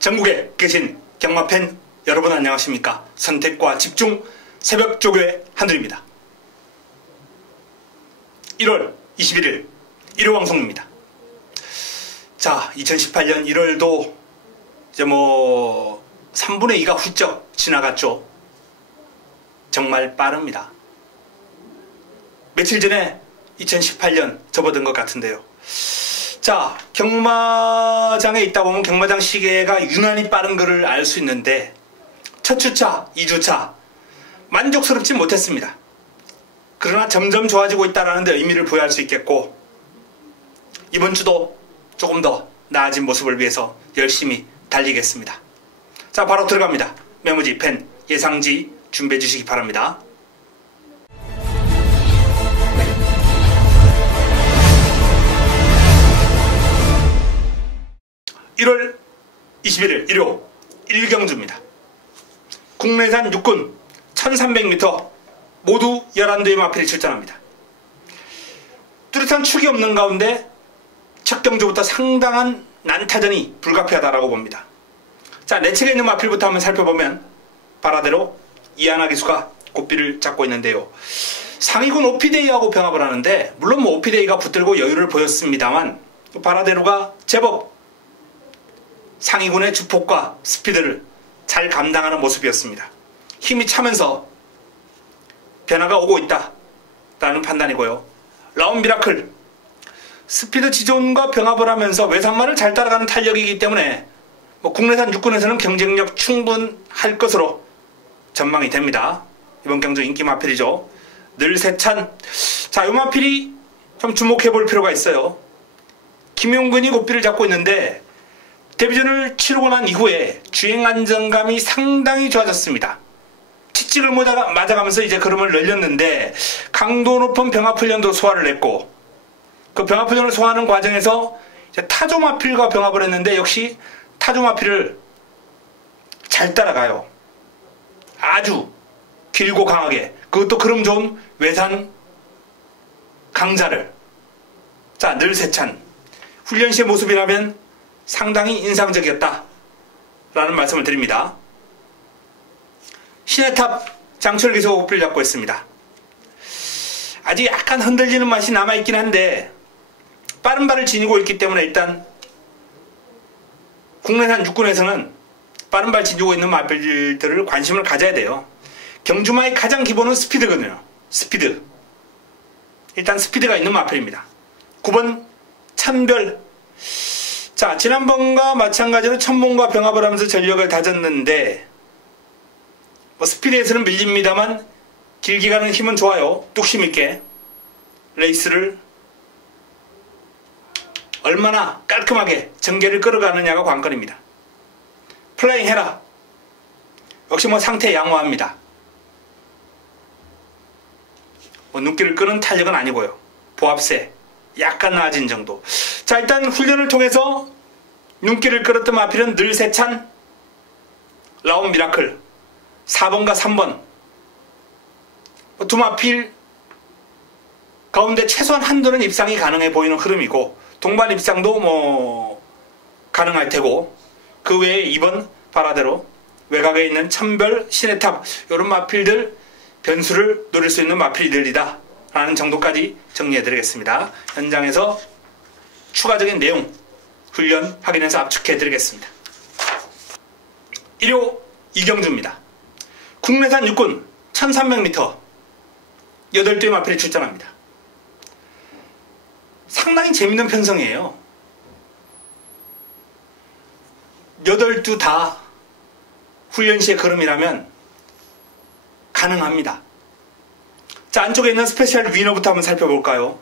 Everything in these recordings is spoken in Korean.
전국에 계신 경마팬 여러분 안녕하십니까? 선택과 집중 새벽 조교의 한들입니다. 1월 21일 일요 방송입니다. 자, 2018년 1월도 이제 3분의 2가 훌쩍 지나갔죠. 정말 빠릅니다. 며칠 전에 2018년 접어든 것 같은데요. 자, 경마장에 있다 보면 경마장 시계가 유난히 빠른 것을 알 수 있는데 첫 주차, 2주차 만족스럽지 못했습니다. 그러나 점점 좋아지고 있다는 데 의미를 부여할 수 있겠고 이번 주도 조금 더 나아진 모습을 위해서 열심히 달리겠습니다. 자, 바로 들어갑니다. 메모지, 펜, 예상지 준비해 주시기 바랍니다. 네. 1월 21일 일요 1경주입니다. 국내산 육군 1300m 모두 11대의 마필이 출전합니다. 뚜렷한 축이 없는 가운데 첫 경주부터 상당한 난타전이 불가피하다라고 봅니다. 자, 내측에 있는 마필부터 한번 살펴보면 바라대로 이하나 기수가 고삐를 잡고 있는데요. 상위군 오피데이하고 병합을 하는데 물론 오피데이가 붙들고 여유를 보였습니다만 바라대로가 제법 상위군의 주폭과 스피드를 잘 감당하는 모습이었습니다. 힘이 차면서 변화가 오고 있다라는 판단이고요. 라운 미라클 스피드 지존과 병합을 하면서 외산마를 잘 따라가는 탄력이기 때문에 국내산 육군에서는 경쟁력 충분할 것으로 전망이 됩니다. 이번 경주 인기 마필이죠. 늘세찬. 자, 이 마필이 좀 주목해 볼 필요가 있어요. 김용근이 고삐를 잡고 있는데 데뷔전을 치르고 난 이후에 주행 안정감이 상당히 좋아졌습니다. 치찍을 맞아가면서 이제 걸음을 늘렸는데 강도 높은 병합훈련도 소화를 했고 그 병합훈련을 소화하는 과정에서 이제 타조마필과 병합을 했는데 역시 타조마필을 잘 따라가요. 아주 길고 강하게, 그것도 걸음 좋은 외산 강자를. 자, 늘세찬 훈련 시의 모습이라면 상당히 인상적이었다 라는 말씀을 드립니다. 신해탑 장철 기수가 고삐를 잡고 있습니다. 아직 약간 흔들리는 맛이 남아있긴 한데 빠른 발을 지니고 있기 때문에 일단 국내산 육군에서는 빠른 발 지니고 있는 마필들을 관심을 가져야 돼요. 경주마의 가장 기본은 스피드거든요. 스피드. 일단 스피드가 있는 마필입니다. 9번 찬별. 자, 지난번과 마찬가지로 천몽과 병합을 하면서 전력을 다졌는데 스피드에서는 밀립니다만 길게 가는 힘은 좋아요. 뚝심 있게 레이스를 얼마나 깔끔하게 전개를 끌어가느냐가 관건입니다. 플라잉 해라. 역시 상태 양호합니다. 눈길을 끄는 탄력은 아니고요. 보합세 약간 나아진 정도. 자, 일단 훈련을 통해서 눈길을 끌었던 마필은 늘세찬, 라운 미라클 4번과 3번 두 마필 가운데 최소한 한도는 입상이 가능해 보이는 흐름이고 동반 입상도 가능할 테고 그 외에 2번 바라대로 외곽에 있는 천별, 신해탑 이런 마필들 변수를 노릴 수 있는 마필들이다 라는 정도까지 정리해 드리겠습니다. 현장에서 추가적인 내용 훈련 확인해서 압축해 드리겠습니다. 일요 이경주입니다. 국내산 육군 1300m 8대의 마필이 출전합니다. 상당히 재밌는 편성이에요. 8두 다 훈련 시의 걸음이라면 가능합니다. 자, 안쪽에 있는 스페셜 위너부터 한번 살펴볼까요?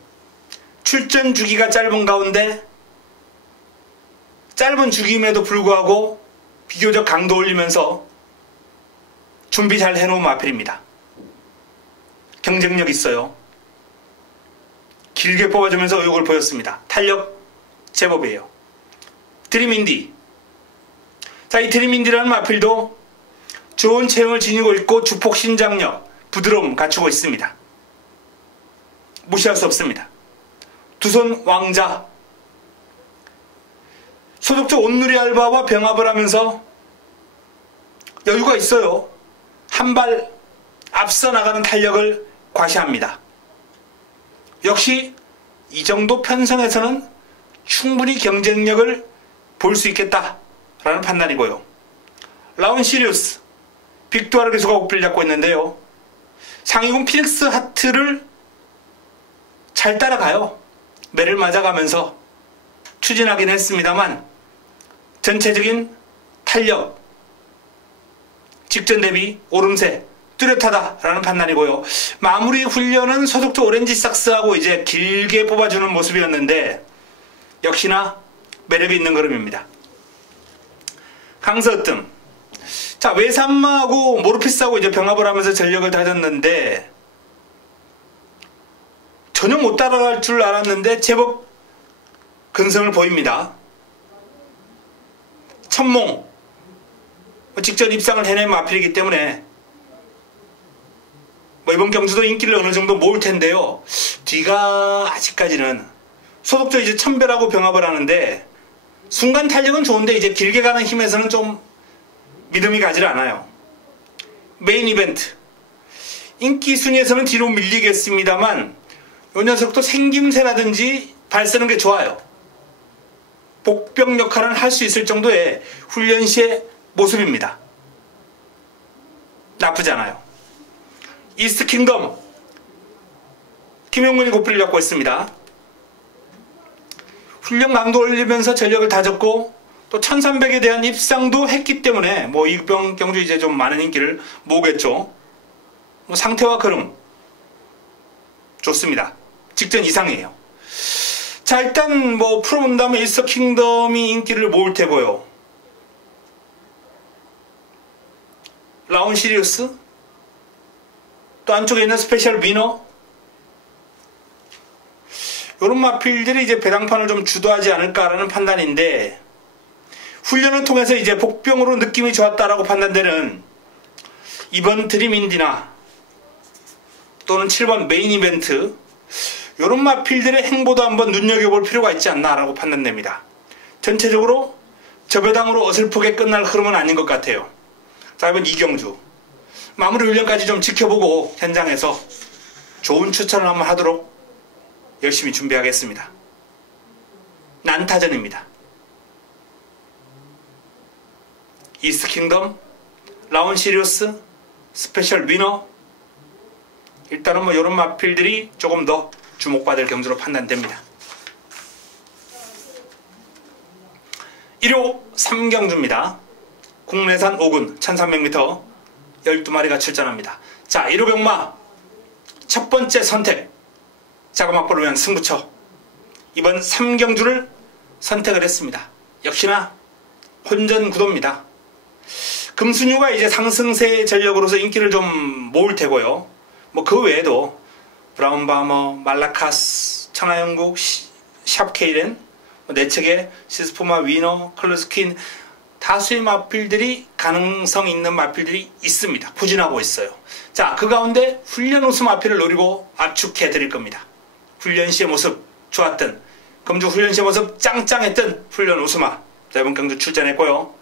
출전 주기가 짧은 가운데 짧은 주기임에도 불구하고 비교적 강도 올리면서 준비 잘 해놓은 마필입니다. 경쟁력 있어요. 길게 뽑아주면서 의욕을 보였습니다. 탄력 제법이에요. 드림인디. 자, 이 드림인디라는 마필도 좋은 체형을 지니고 있고 주폭 신장력, 부드러움 갖추고 있습니다. 무시할 수 없습니다. 두손 왕자. 소속조 온누리 알바와 병합을 하면서 여유가 있어요. 한 발 앞서 나가는 탄력을 과시합니다. 역시 이 정도 편성에서는 충분히 경쟁력을 볼 수 있겠다라는 판단이고요. 라운 시리우스, 빅투아르 기수가 고삐를 잡고 있는데요. 상위군 피닉스 하트를 잘 따라가요. 매를 맞아가면서 추진하긴 했습니다만 전체적인 탄력, 직전 대비 오름세 뚜렷하다라는 판단이고요. 마무리 훈련은 소속조 오렌지 삭스하고 이제 길게 뽑아주는 모습이었는데 역시나 매력이 있는 걸음입니다. 강서뜸, 자 외산마하고 모르피스하고 이제 병합을 하면서 전력을 다졌는데 전혀 못 따라갈 줄 알았는데 제법 근성을 보입니다. 천몽 직전 입상을 해낸 마필이기 때문에 이번 경주도 인기를 어느 정도 모을 텐데요. 뒤가 아직까지는 소속조 이제 천별하고 병합을 하는데 순간 탄력은 좋은데 이제 길게 가는 힘에서는 좀 믿음이 가질 않아요. 메인 이벤트 인기 순위에서는 뒤로 밀리겠습니다만 이 녀석도 생김새라든지 발 쓰는 게 좋아요. 복병 역할은 할 수 있을 정도의 훈련 시의 모습입니다. 나쁘지 않아요. 이스트 킹덤 김용문이 고삐를 잡고 있습니다. 훈련 강도 올리면서 전력을 다졌고 또 1300에 대한 입상도 했기 때문에 이번 경주 이제 좀 많은 인기를 모으겠죠. 상태와 걸음 좋습니다. 직전 이상이에요. 자 일단 프로 본다면 이스트 킹덤이 인기를 모을 테고요. 라운 시리우스 또 안쪽에 있는 스페셜 위너 요런 마필들이 이제 배당판을 좀 주도하지 않을까라는 판단인데 훈련을 통해서 이제 복병으로 느낌이 좋았다라고 판단되는 이번 드림인디나 또는 7번 메인 이벤트 요런 마필들의 행보도 한번 눈여겨볼 필요가 있지 않나라고 판단됩니다. 전체적으로 저 배당으로 어설프게 끝날 흐름은 아닌 것 같아요. 자 이번 이경주 마무리 훈련까지 좀 지켜보고 현장에서 좋은 추천을 한번 하도록 열심히 준비하겠습니다. 난타전입니다. 이스트 킹덤, 라운 시리우스, 스페셜 위너 일단은 이런 마필들이 조금 더 주목받을 경주로 판단됩니다. 1호 3경주입니다. 국내산 5군 1300m 12마리가 출전합니다. 자 1호 병마 첫 번째 선택 자그막 보르면 승부처 이번 3경주를 선택을 했습니다. 역시나 혼전 구도입니다. 금순유가 이제 상승세 전력으로서 인기를 좀 모을 테고요. 그 외에도 브라운바머, 말라카스, 천하영국, 샵케이렌, 내측에 시스포마, 위너, 클루스킨 다수의 마필들이 가능성 있는 마필들이 있습니다. 부진하고 있어요. 자, 그 가운데 훈련 우수 마필을 노리고 압축해 드릴 겁니다. 훈련 시의 모습 좋았던 금주 훈련 시의 모습 짱짱했던 훈련 우수마 자, 이번 경주 출전했고요.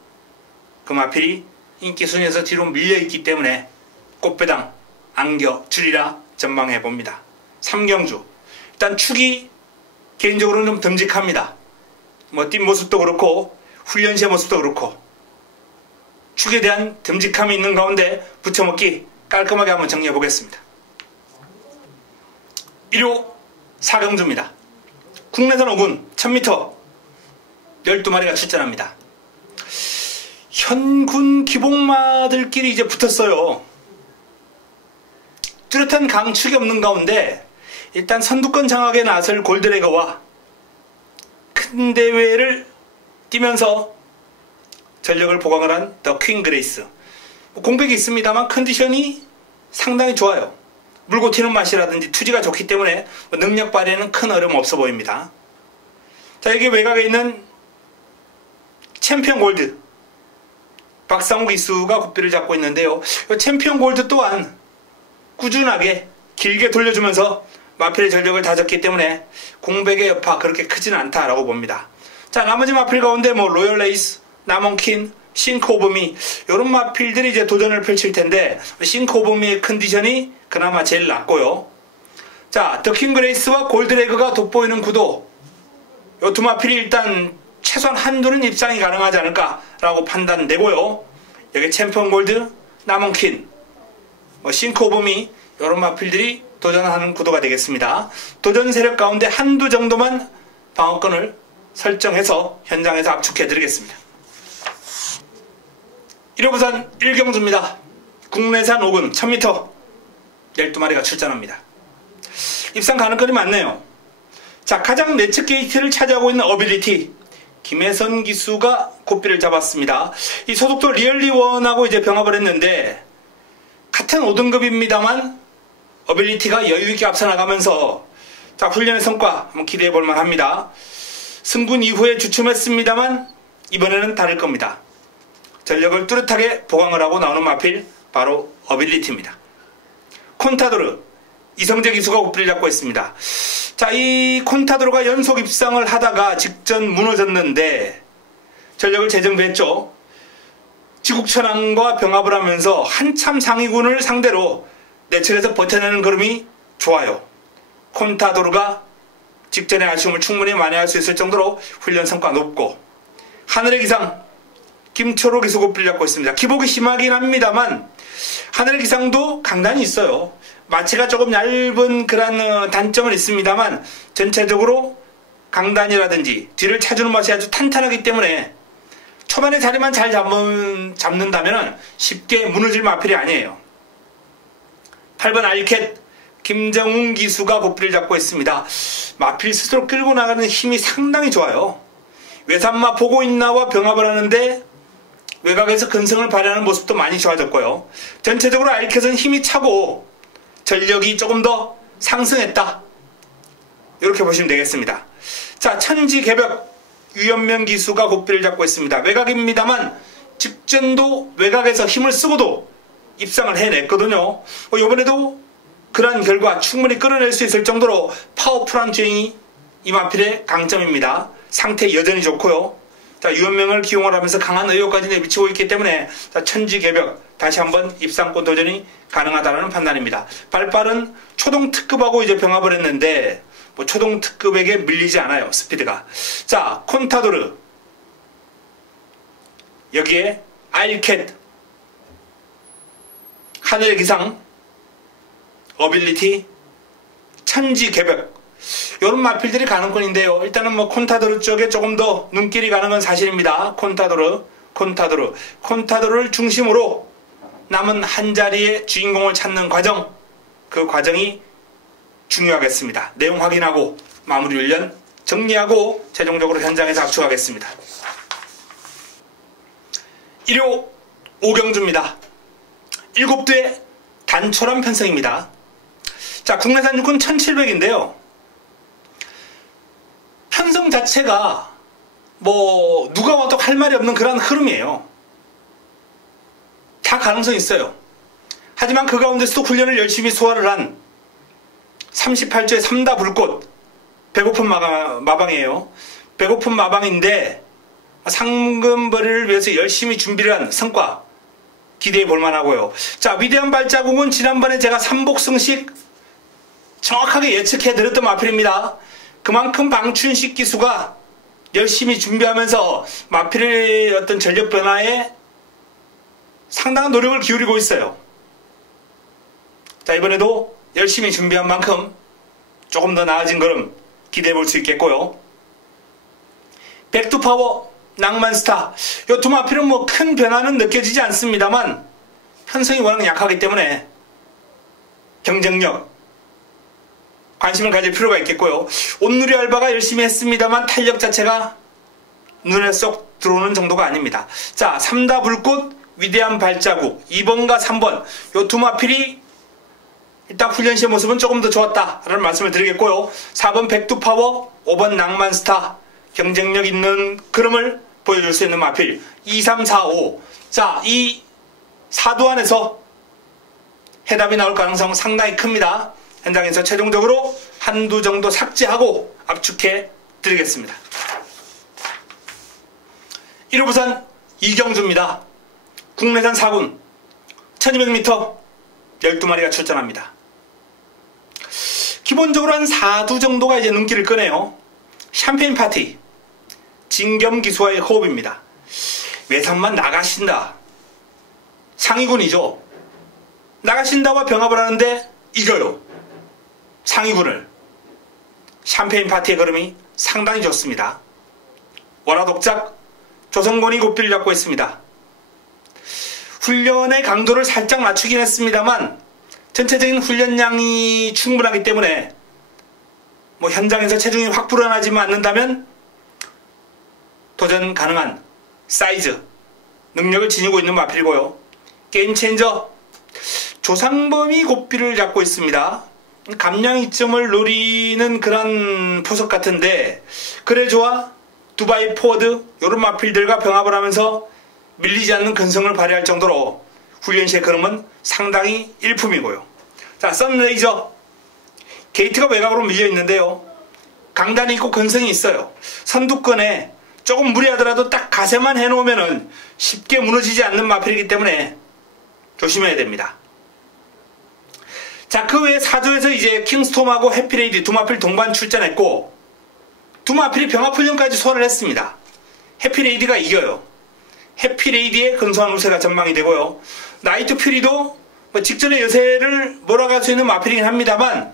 그 마필이 인기 순위에서 뒤로 밀려있기 때문에 꽃배당 안겨주리라 전망해봅니다. 3경주 일단 축이 개인적으로는 좀 듬직합니다. 뛴 모습도 그렇고 훈련 시의 모습도 그렇고 축에 대한 듬직함이 있는 가운데 붙여먹기 깔끔하게 한번 정리해 보겠습니다. 1호 4경주입니다. 국내산 5군 1000m 12마리가 출전합니다. 현군 기복마들끼리 이제 붙었어요. 뚜렷한 강축이 없는 가운데 일단 선두권 장악에 나설 골드레거와 큰 대회를 뛰면서 전력을 보강을 한 더 퀸 그레이스 공백이 있습니다만 컨디션이 상당히 좋아요. 물고 튀는 맛이라든지 투지가 좋기 때문에 능력 발휘에는 큰 어려움 없어 보입니다. 자, 이게 외곽에 있는 챔피언 골드 박상욱 이수가 고삐를 잡고 있는데요. 이 챔피언 골드 또한 꾸준하게 길게 돌려주면서 마필의 전력을 다졌기 때문에 공백의 여파 그렇게 크지는 않다라고 봅니다. 자, 나머지 마필 가운데 뭐 로열 레이스, 나몬킨, 싱크 오브 미 이런 마필들이 이제 도전을 펼칠 텐데 싱크 오브 미의 컨디션이 그나마 제일 낫고요. 자, 더킹 그레이스와 골드레그가 돋보이는 구도, 이 두 마필이 일단 최소한 한두는 입상이 가능하지 않을까라고 판단되고요. 여기 챔피언 골드, 나몬킨, 뭐 싱크 오브 미 이런 마필들이 도전하는 구도가 되겠습니다. 도전 세력 가운데 한두 정도만 방어권을 설정해서 현장에서 압축해 드리겠습니다. 1호 부산 1경주입니다. 국내산 5군 1000m 12마리가 출전합니다. 입상 가능성이 많네요. 자, 가장 내측 게이트를 차지하고 있는 어빌리티 김혜선 기수가 고삐를 잡았습니다. 이 소속도 리얼리원하고 이제 병합을 했는데 같은 5등급입니다만 어빌리티가 여유있게 앞서 나가면서 자, 훈련의 성과 한번 기대해 볼만 합니다. 승군 이후에 주춤했습니다만 이번에는 다를 겁니다. 전력을 뚜렷하게 보강을 하고 나오는 마필 바로 어빌리티입니다. 콘타도르 이성재 기수가 고삐를 잡고 있습니다. 자, 이 콘타도르가 연속 입상을 하다가 직전 무너졌는데 전력을 재정비했죠. 지국천왕과 병합을 하면서 한참 상위군을 상대로 내측에서 버텨내는 걸음이 좋아요. 콘타도르가 직전의 아쉬움을 충분히 만회할 수 있을 정도로 훈련 성과 높고, 하늘의 기상 김초로 기수 고삐를 잡고 있습니다. 기복이 심하긴 합니다만 하늘의 기상도 강단이 있어요. 마취가 조금 얇은 그런 단점은 있습니다만 전체적으로 강단이라든지 뒤를 차주는 맛이 아주 탄탄하기 때문에 초반에 자리만 잘 잡는다면 쉽게 무너질 마필이 아니에요. 8번 알캣 김정웅 기수가 고삐를 잡고 있습니다. 마필 스스로 끌고 나가는 힘이 상당히 좋아요. 외산마 보고 있나와 병합을 하는데 외곽에서 근성을 발휘하는 모습도 많이 좋아졌고요. 전체적으로 알캣은 힘이 차고 전력이 조금 더 상승했다, 이렇게 보시면 되겠습니다. 자, 천지개벽 유연명 기수가 고삐를 잡고 있습니다. 외곽입니다만 직전도 외곽에서 힘을 쓰고도 입상을 해냈거든요. 이번에도 그러한 결과 충분히 끌어낼 수 있을 정도로 파워풀한 주행이 이 마필의 강점입니다. 상태 여전히 좋고요. 자, 유연명을 기용을 하면서 강한 의욕까지 내비치고 있기 때문에 자, 천지개벽 다시 한번 입상권 도전이 가능하다는 판단입니다. 발빠른 초동특급하고 이제 병합을 했는데 뭐 초동특급에게 밀리지 않아요, 스피드가. 자, 콘타도르, 여기에 알캣, 하늘의 기상, 어빌리티, 천지개벽, 이런 마필들이 가능권인데요. 일단은 뭐 콘타도르 쪽에 조금 더 눈길이 가는 건 사실입니다. 콘타도르를 중심으로 남은 한 자리의 주인공을 찾는 과정, 그 과정이 중요하겠습니다. 내용 확인하고 마무리 훈련 정리하고 최종적으로 현장에서 압축하겠습니다. 1호 5경주입니다. 7대 단촐한 편성입니다. 자, 국내산 육군 1700인데요. 편성 자체가 뭐 누가 와도 할 말이 없는 그런 흐름이에요. 다 가능성이 있어요. 하지만 그 가운데서도 훈련을 열심히 소화를 한 38조의 3다 불꽃, 배고픈 마방이에요. 배고픈 마방인데 상금벌이를 위해서 열심히 준비를 한 성과 기대해 볼 만하고요. 자, 위대한 발자국은 지난번에 제가 삼복승식 정확하게 예측해 드렸던 마필입니다. 그만큼 방춘식 기수가 열심히 준비하면서 마필의 어떤 전력 변화에 상당한 노력을 기울이고 있어요. 자, 이번에도 열심히 준비한 만큼 조금 더 나아진 걸음 기대해 볼 수 있겠고요. 백두파워, 낭만스타, 이 두 마필은 뭐 큰 변화는 느껴지지 않습니다만 편성이 워낙 약하기 때문에 경쟁력, 관심을 가질 필요가 있겠고요. 온누리 알바가 열심히 했습니다만 탄력 자체가 눈에 쏙 들어오는 정도가 아닙니다. 자, 3다 불꽃, 위대한 발자국 2번과 3번 이 두 마필이 일단 훈련 시의 모습은 조금 더 좋았다라는 말씀을 드리겠고요. 4번 백두파워, 5번 낭만스타 경쟁력 있는 그림을 보여줄 수 있는 마필 2, 3, 4, 5. 자, 이 사두 안에서 해답이 나올 가능성 상당히 큽니다. 현장에서 최종적으로 한두 정도 삭제하고 압축해 드리겠습니다. 1호 부산 이경주입니다. 국내산 4군 1200m 12마리가 출전합니다. 기본적으로 한 4두 정도가 이제 눈길을 끄네요. 샴페인 파티, 진겸 기수와의 호흡입니다. 외상만 나가신다. 상위군이죠. 나가신다와 병합을 하는데 이겨요. 상위군을. 샴페인 파티의 걸음이 상당히 좋습니다. 월화독작 조성곤이 고삐를 잡고 있습니다. 훈련의 강도를 살짝 낮추긴 했습니다만 전체적인 훈련량이 충분하기 때문에 현장에서 체중이 확 불어나지 않는다면 도전 가능한 사이즈, 능력을 지니고 있는 마필이고요. 게임 체인저 조상범이 고삐를 잡고 있습니다. 감량 이점을 노리는 그런 포석 같은데 그래 좋아 두바이 포워드 이런 마필들과 병합을 하면서 밀리지 않는 근성을 발휘할 정도로 훈련 시의 걸음은 상당히 일품이고요. 자, 썬레이저 게이트가 외곽으로 밀려 있는데요. 강단이 있고 근성이 있어요. 선두권에 조금 무리하더라도 딱 가세만 해놓으면 쉽게 무너지지 않는 마필이기 때문에 조심해야 됩니다. 자, 그 외에 4조에서 이제 킹스톰하고 해피레이디 두 마필 동반 출전했고 두 마필이 병합훈련까지 소화를 했습니다. 해피레이디가 이겨요. 해피레이디의 근소한 우세가 전망이 되고요. 나이트 퓨리도 직전의 여세를 몰아갈 수 있는 마필이긴 합니다만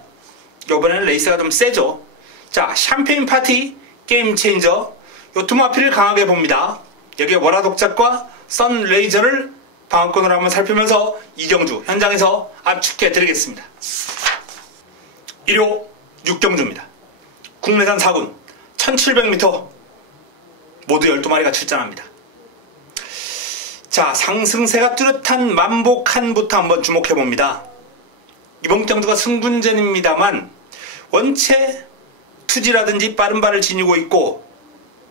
이번에는 레이스가 좀 세죠. 자, 샴페인 파티, 게임 체인저 이 두 마필을 강하게 봅니다. 여기에 월화독작과 썬레이저를 방어권으로 한번 살피면서 이경주 현장에서 압축해 드리겠습니다. 1호 육경주입니다. 국내산 4군 1700m 모두 12마리가 출전합니다. 자, 상승세가 뚜렷한 만복한부터 한번 주목해봅니다. 이번 경주가 승분전입니다만 원체 투지라든지 빠른 발을 지니고 있고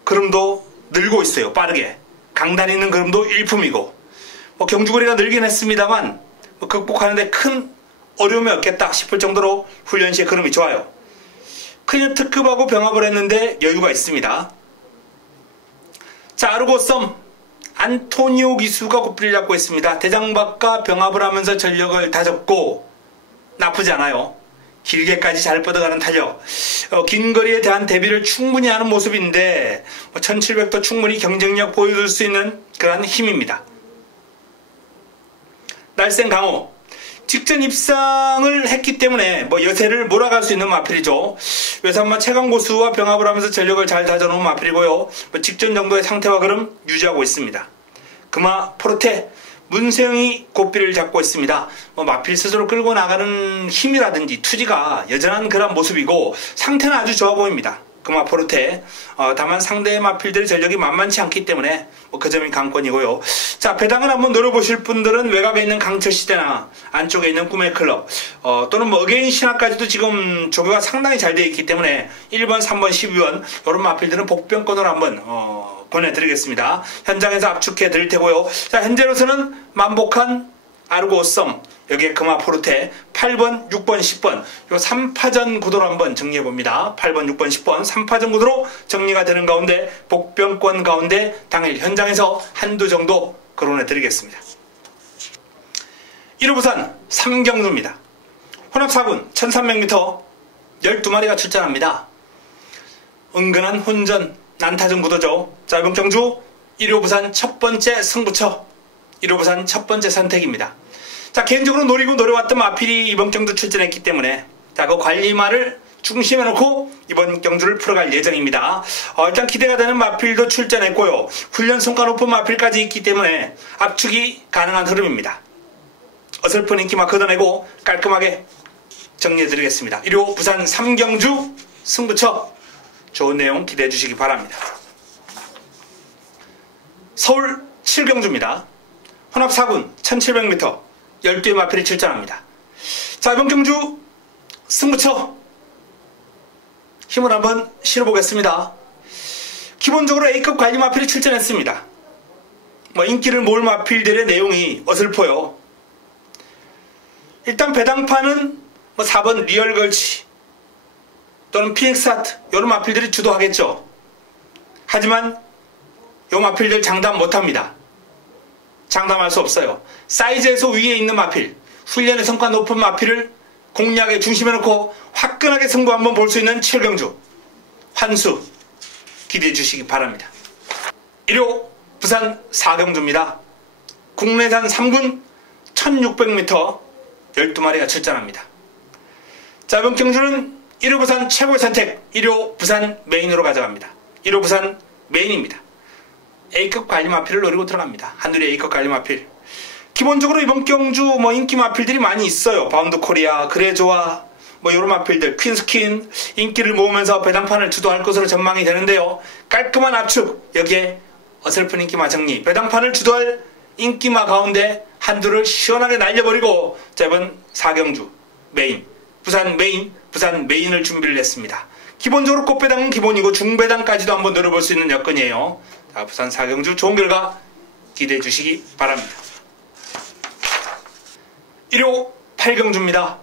걸음도 늘고 있어요. 빠르게. 강단 있는 걸음도 일품이고 경주거리가 늘긴 했습니다만 극복하는데 큰 어려움이 없겠다 싶을 정도로 훈련 시의 걸음이 좋아요. 클리어 특급하고 병합을 했는데 여유가 있습니다. 자, 아르고썸 안토니오 기수가 고삐를 잡고 있습니다. 대장박과 병합을 하면서 전력을 다졌고 나쁘지 않아요. 길게까지 잘 뻗어가는 탄력. 긴 거리에 대한 대비를 충분히 하는 모습인데 1700도 충분히 경쟁력 보여줄 수 있는 그런 힘입니다. 날쌘 강호 직전 입상을 했기 때문에 여세를 몰아갈 수 있는 마필이죠. 외산마 최강고수와 병합을 하면서 전력을 잘 다져놓은 마필이고요. 직전 정도의 상태와 걸음 유지하고 있습니다. 금화 포르테 문세영이 고삐를 잡고 있습니다. 마필 스스로 끌고 나가는 힘이라든지 투지가 여전한 그런 모습이고 상태는 아주 좋아 보입니다. 금화 포르테. 다만 상대의 마필들의 전력이 만만치 않기 때문에 그 점이 강권이고요. 자, 배당을 한번 노려보실 분들은 외곽에 있는 강철시대나 안쪽에 있는 꿈의 클럽 또는 어게인 신화까지도 지금 조교가 상당히 잘 되어 있기 때문에 1번, 3번, 12번 이런 마필들은 복병권으로 한번 보내드리겠습니다. 현장에서 압축해 드릴 테고요. 자, 현재로서는 만복한 아르고썸 여기에 금화 포르테 8번, 6번, 10번 요 3파전 구도로 한번 정리해 봅니다. 8번, 6번, 10번 3파전 구도로 정리가 되는 가운데 복병권 가운데 당일 현장에서 한두 정도 거론해 드리겠습니다. 1호 부산 삼경루입니다. 혼합 4군 1300m 12마리가 출전합니다. 은근한 혼전 난타전 구도죠. 자, 이번 경주 1호 부산 첫 번째 승부처 1호 부산 첫 번째 선택입니다. 자, 개인적으로 노리고 노려왔던 마필이 이번 경주 출전했기 때문에 자, 그 관리마를 중심에 놓고 이번 경주를 풀어갈 예정입니다. 일단 기대가 되는 마필도 출전했고요. 훈련 성과 높은 마필까지 있기 때문에 압축이 가능한 흐름입니다. 어설픈 인기만 걷어내고 깔끔하게 정리해드리겠습니다. 1호 부산 삼경주 승부처 좋은 내용 기대해 주시기 바랍니다. 서울 7경주입니다. 혼합 4군 1700m 12의 마필이 출전합니다. 자, 이번 경주 승부처 힘을 한번 실어보겠습니다. 기본적으로 A급 관리 마필이 출전했습니다. 인기를 모을 마필들의 내용이 어설퍼요. 일단 배당판은 4번 리얼걸치 또는 피닉스하트 이런 마필들이 주도하겠죠. 하지만 요 마필들 장담 못합니다. 장담할 수 없어요. 사이즈에서 위에 있는 마필, 훈련의 성과 높은 마필을 공략의 중심에 놓고 화끈하게 승부 한번 볼 수 있는 7경주 환수 기대해 주시기 바랍니다. 1호 부산 4경주입니다. 국내산 3군 1600m 12마리가 출전합니다. 자, 이번 경주는 1호 부산 최고의 선택 1호 부산 메인으로 가져갑니다. 1호 부산 메인입니다. A급 관리 마필을 노리고 들어갑니다. 한누리 A급 관리 마필. 기본적으로 이번 경주 인기 마필들이 많이 있어요. 바운드 코리아, 그레조아, 이런 마필들, 퀸스킨, 인기를 모으면서 배당판을 주도할 것으로 전망이 되는데요. 깔끔한 압축, 여기에 어설픈 인기마 정리, 배당판을 주도할 인기마 가운데 한두를 시원하게 날려버리고 자, 이번 4경주 메인, 부산 메인을 준비를 했습니다. 기본적으로 꽃배당은 기본이고 중배당까지도 한번 노려볼 수 있는 여건이에요. 자, 부산 4경주 좋은 결과 기대해 주시기 바랍니다. 1호 8경주입니다.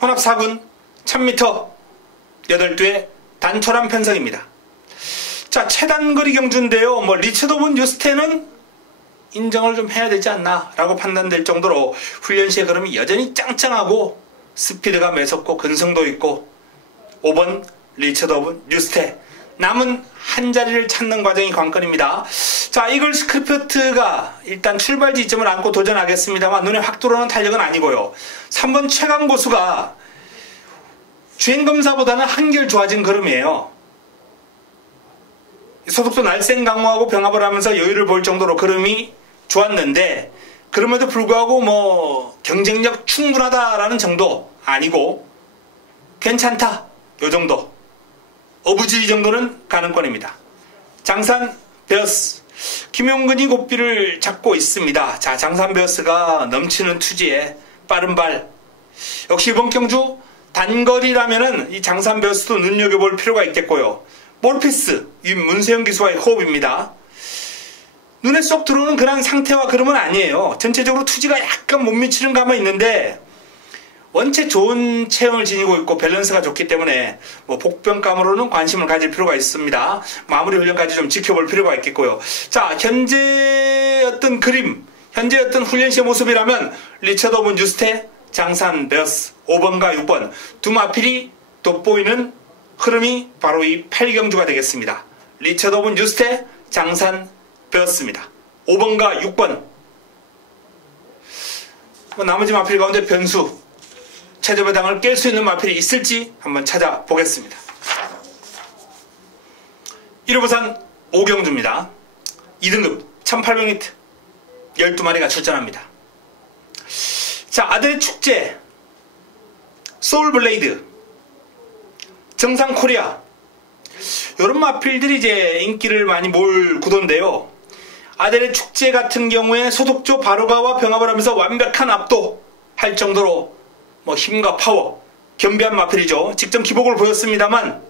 혼합 4군 1000m 8두의 단촐한 편성입니다. 자, 최단거리 경주인데요. 리처드 오브 뉴스테는 인정을 좀 해야 되지 않나 라고 판단될 정도로 훈련 시의 걸음이 여전히 짱짱하고 스피드가 매섭고 근성도 있고 5번 리처드 오브 뉴스테 남은 한 자리를 찾는 과정이 관건입니다. 자, 이글 스크리프트가 일단 출발 지점을 안고 도전하겠습니다만 눈에 확 들어오는 탄력은 아니고요. 3번 최강고수가 주행검사보다는 한결 좋아진 걸음이에요. 소속도 날쌘 강화하고 병합을 하면서 여유를 볼 정도로 걸음이 좋았는데 그럼에도 불구하고 경쟁력 충분하다라는 정도 아니고 괜찮다 요 정도 어부지 정도는 가능권입니다. 장산 베어스 김용근이 고삐를 잡고 있습니다. 자, 장산 베어스가 넘치는 투지에 빠른 발 역시 이번 경주 단거리라면은 이 장산 베어스도 눈여겨볼 필요가 있겠고요. 몰피스 이 문세영 기수와의 호흡입니다. 눈에 쏙 들어오는 그런 상태와 그름은 아니에요. 전체적으로 투지가 약간 못 미치는 감은 있는데 원체 좋은 체형을 지니고 있고 밸런스가 좋기 때문에 복병감으로는 관심을 가질 필요가 있습니다. 마무리 훈련까지 좀 지켜볼 필요가 있겠고요. 자, 현재 어떤 그림, 현재 어떤 훈련 시의 모습이라면 리처드 오브 뉴스테, 장산 베어스 5번과 6번 두 마필이 돋보이는 흐름이 바로 이 8경주가 되겠습니다. 리처드 오브 뉴스테, 장산 베어스입니다. 5번과 6번 나머지 마필 가운데 변수 최저배당을 깰 수 있는 마필이 있을지 한번 찾아보겠습니다. 1호 부산 5경주입니다. 2등급 1800m 12마리가 출전합니다. 자, 아들의 축제 소울블레이드 정상코리아 이런 마필들이 이제 인기를 많이 모을 구도인데요. 아델의 축제 같은 경우에 소독조 바로가와 병합을 하면서 완벽한 압도할 정도로 힘과 파워, 겸비한 마필이죠. 직접 기복을 보였습니다만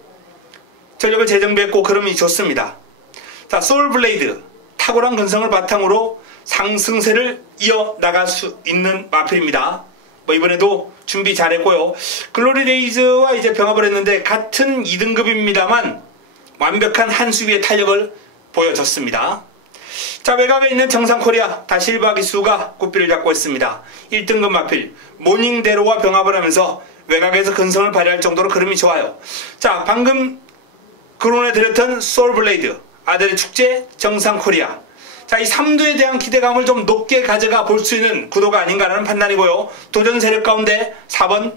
전력을 재정비했고 걸음이 좋습니다. 자, 소울블레이드 탁월한 근성을 바탕으로 상승세를 이어나갈 수 있는 마필입니다. 이번에도 준비 잘했고요. 글로리레이즈와 이제 병합을 했는데 같은 2등급입니다만 완벽한 한 수비의 탄력을 보여줬습니다. 자, 외곽에 있는 정상코리아 다실바 기수가 꽃비를 잡고 있습니다. 1등급 마필 모닝데로와 병합을 하면서 외곽에서 근성을 발휘할 정도로 그림이 좋아요. 자, 방금 거론해드렸던 소울블레이드 아델의 축제 정상코리아 자, 이 3두에 대한 기대감을 좀 높게 가져가 볼 수 있는 구도가 아닌가라는 판단이고요. 도전 세력 가운데 4번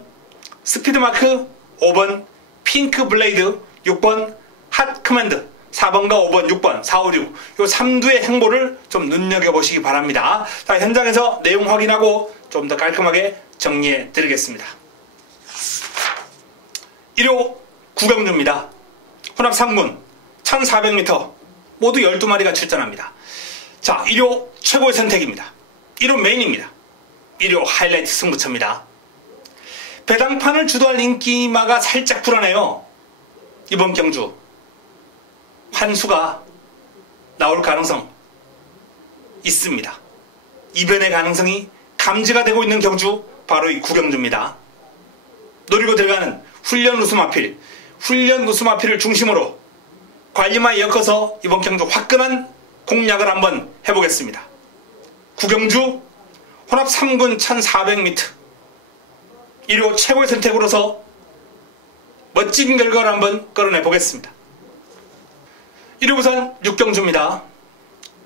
스피드마크, 5번 핑크블레이드, 6번 핫커맨드 4번과 5번, 6번, 4, 5, 6 요 3두의 행보를 좀 눈여겨보시기 바랍니다. 자, 현장에서 내용 확인하고 좀 더 깔끔하게 정리해 드리겠습니다. 1호 9경주입니다. 혼합 3군 1400m 모두 12마리가 출전합니다. 자, 1호 최고의 선택입니다. 1호 메인입니다. 1호 하이라이트 승부처입니다. 배당판을 주도할 인기마가 살짝 불안해요. 이번 경주 환수가 나올 가능성 있습니다. 이변의 가능성이 감지가 되고 있는 경주 바로 이 9경주입니다. 노리고 들어가는 훈련 우수마필을 중심으로 관리만 엮어서 이번 경주 화끈한 공략을 한번 해보겠습니다. 구경주 혼합 3군 1400m 1호 최고의 선택으로서 멋진 결과를 한번 끌어내 보겠습니다. 1호 부산 육경주입니다.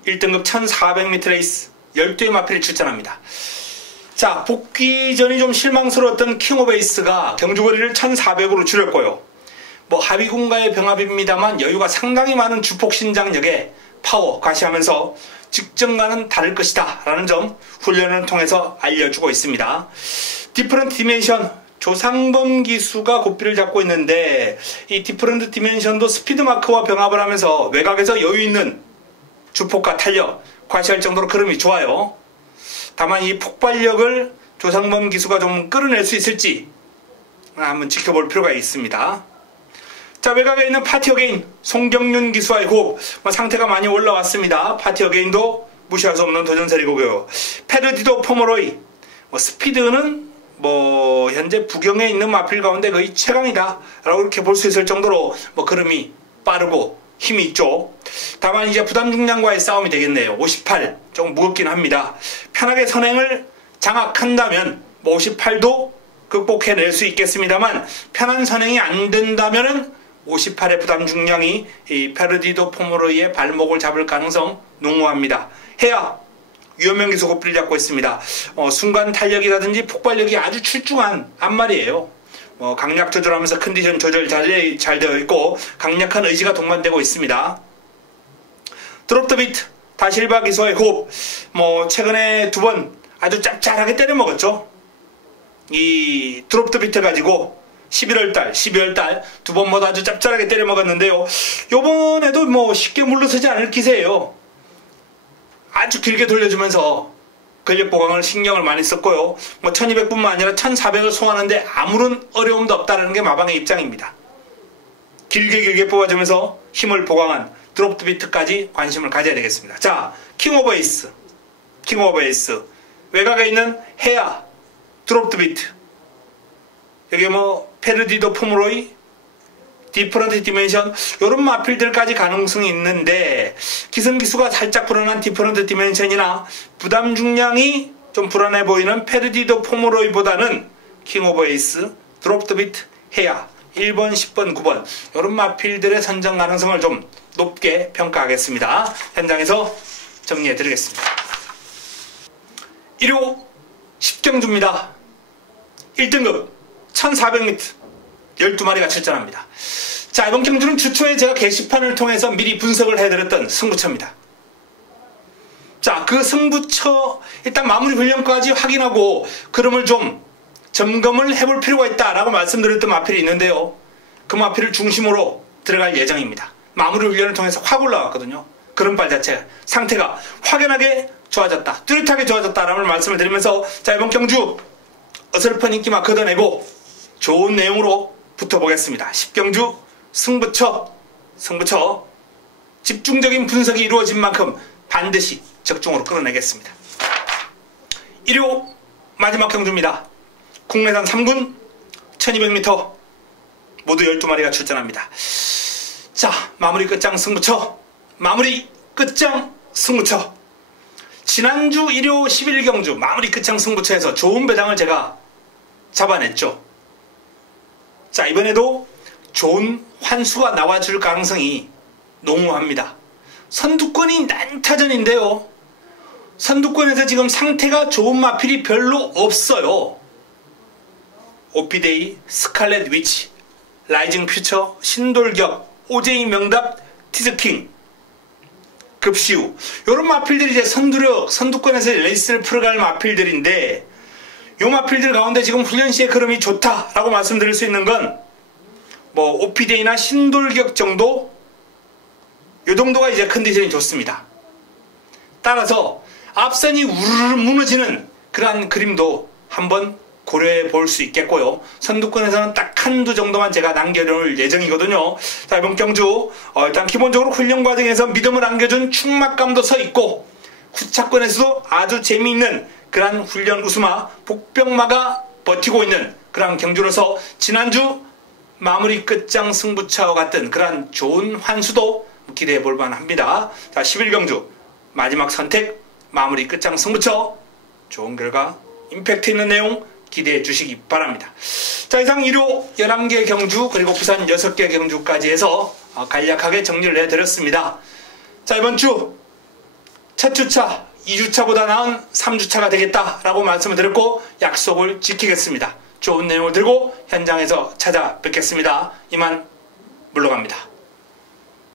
1등급 1400m 레이스 12의 마필이 출전합니다. 자, 복귀전이 좀 실망스러웠던 킹 오브 에이스가 경주거리를 1400으로 줄였고요. 뭐 하위군과의 병합입니다만 여유가 상당히 많은 주폭 신장력에 파워 과시하면서 직전과는 다를 것이다 라는 점 훈련을 통해서 알려주고 있습니다. 디퍼런트 디멘션 조상범 기수가 고삐를 잡고 있는데 이 디퍼런트 디멘션도 스피드 마크와 병합을 하면서 외곽에서 여유 있는 주폭과 탄력 과시할 정도로 흐름이 좋아요. 다만 이 폭발력을 조상범 기수가 좀 끌어낼 수 있을지 한번 지켜볼 필요가 있습니다. 자, 외곽에 있는 파티 어게인 송경윤 기수와의 호흡 상태가 많이 올라왔습니다. 파티 어게인도 무시할 수 없는 도전세리고요. 페르디도 포머로이 스피드는 현재 부경에 있는 마필 가운데 거의 최강이다 라고 이렇게 볼 수 있을 정도로 흐름이 빠르고 힘이 있죠. 다만 이제 부담 중량과의 싸움이 되겠네요. 58 조금 무겁긴 합니다. 편하게 선행을 장악한다면 58도 극복해낼 수 있겠습니다만 편한 선행이 안 된다면은 58의 부담 중량이 이 페르디도 포모로이의 발목을 잡을 가능성 농후합니다. 해야 유현명 기수 고삐를 잡고 있습니다. 순간 탄력이라든지 폭발력이 아주 출중한 앞말이에요. 강약 조절하면서 컨디션 조절 잘 되어 있고 강력한 의지가 동반되고 있습니다. 드롭 더 비트 다실바 기수와의 호흡 최근에 2번 아주 짭짤하게 때려 먹었죠. 이 드롭 더 비트 가지고 11월달 12월달 2번마다 아주 짭짤하게 때려 먹었는데요. 요번에도 쉽게 물러서지 않을 기세예요. 아주 길게 돌려주면서 근력 보강을 신경을 많이 썼고요. 1200뿐만 아니라 1400을 소화하는데 아무런 어려움도 없다는 게 마방의 입장입니다. 길게 뽑아주면서 힘을 보강한 드롭 더 비트까지 관심을 가져야 되겠습니다. 자, 킹 오브 에이스 외곽에 있는 헤아 드롭 더 비트 여기 페르디도 포모로이 디퍼런트 디멘션 이런 마필들까지 가능성이 있는데 기승기수가 살짝 불안한 디퍼런트 디멘션이나 부담 중량이 좀 불안해 보이는 페르디도 포모로이보다는 킹 오브 에이스, 드롭 더 비트, 헤아 1번, 10번, 9번 이런 마필들의 선정 가능성을 좀 높게 평가하겠습니다. 현장에서 정리해 드리겠습니다. 1호 10경주입니다. 1등급 1400m 12마리가 출전합니다. 자, 이번 경주는 주초에 제가 게시판을 통해서 미리 분석을 해드렸던 승부처입니다. 자, 그 승부처 일단 마무리 훈련까지 확인하고 흐름을 좀 점검을 해볼 필요가 있다라고 말씀드렸던 마필이 있는데요. 그 마필을 중심으로 들어갈 예정입니다. 마무리 훈련을 통해서 확 올라왔거든요. 그런발 자체 상태가 확연하게 좋아졌다, 뚜렷하게 좋아졌다라는 말씀을 드리면서 자, 이번 경주 어설픈 인기만 걷어내고 좋은 내용으로 붙어보겠습니다. 10경주 승부처 집중적인 분석이 이루어진 만큼 반드시 적중으로 끌어내겠습니다. 1호 마지막 경주입니다. 국내산 3군 1200m 모두 12마리가 출전합니다. 자, 마무리 끝장 승부처 지난주 1호 11경주 마무리 끝장 승부처에서 좋은 배당을 제가 잡아냈죠. 자, 이번에도 좋은 환수가 나와줄 가능성이 농후합니다. 선두권이 난타전인데요. 선두권에서 지금 상태가 좋은 마필이 별로 없어요. 오피데이, 스칼렛 위치, 라이징 퓨처, 신돌격, 오제이 명답, 티즈킹, 급시우 이런 마필들이 이제 선두권에서 레이스를 풀어갈 마필들인데 요 마필들 가운데 지금 훈련 시의 흐름이 좋다라고 말씀드릴 수 있는 건 오피데이나 신돌격 정도 요 정도가 이제 컨디션이 좋습니다. 따라서 앞선이 우르르 무너지는 그러한 그림도 한번 고려해 볼 수 있겠고요. 선두권에서는 딱 한두 정도만 제가 남겨놓을 예정이거든요. 자, 이번 경주 일단 기본적으로 훈련 과정에서 믿음을 안겨준 충막감도 서 있고 후차권에서도 아주 재미있는 그러한 훈련 우수마 복병마가 버티고 있는 그러한 경주로서 지난주 마무리 끝장 승부처와 같은 그러한 좋은 환수도 기대해 볼 만합니다. 자, 11경주 마지막 선택 마무리 끝장 승부처 좋은 결과 임팩트 있는 내용 기대해 주시기 바랍니다. 자, 이상 일요 11개 경주 그리고 부산 6개 경주까지 해서 간략하게 정리를 해드렸습니다. 자, 이번 주 첫 주차 2주차보다 나은 3주차가 되겠다라고 말씀을 드렸고 약속을 지키겠습니다. 좋은 내용을 들고 현장에서 찾아뵙겠습니다. 이만 물러갑니다.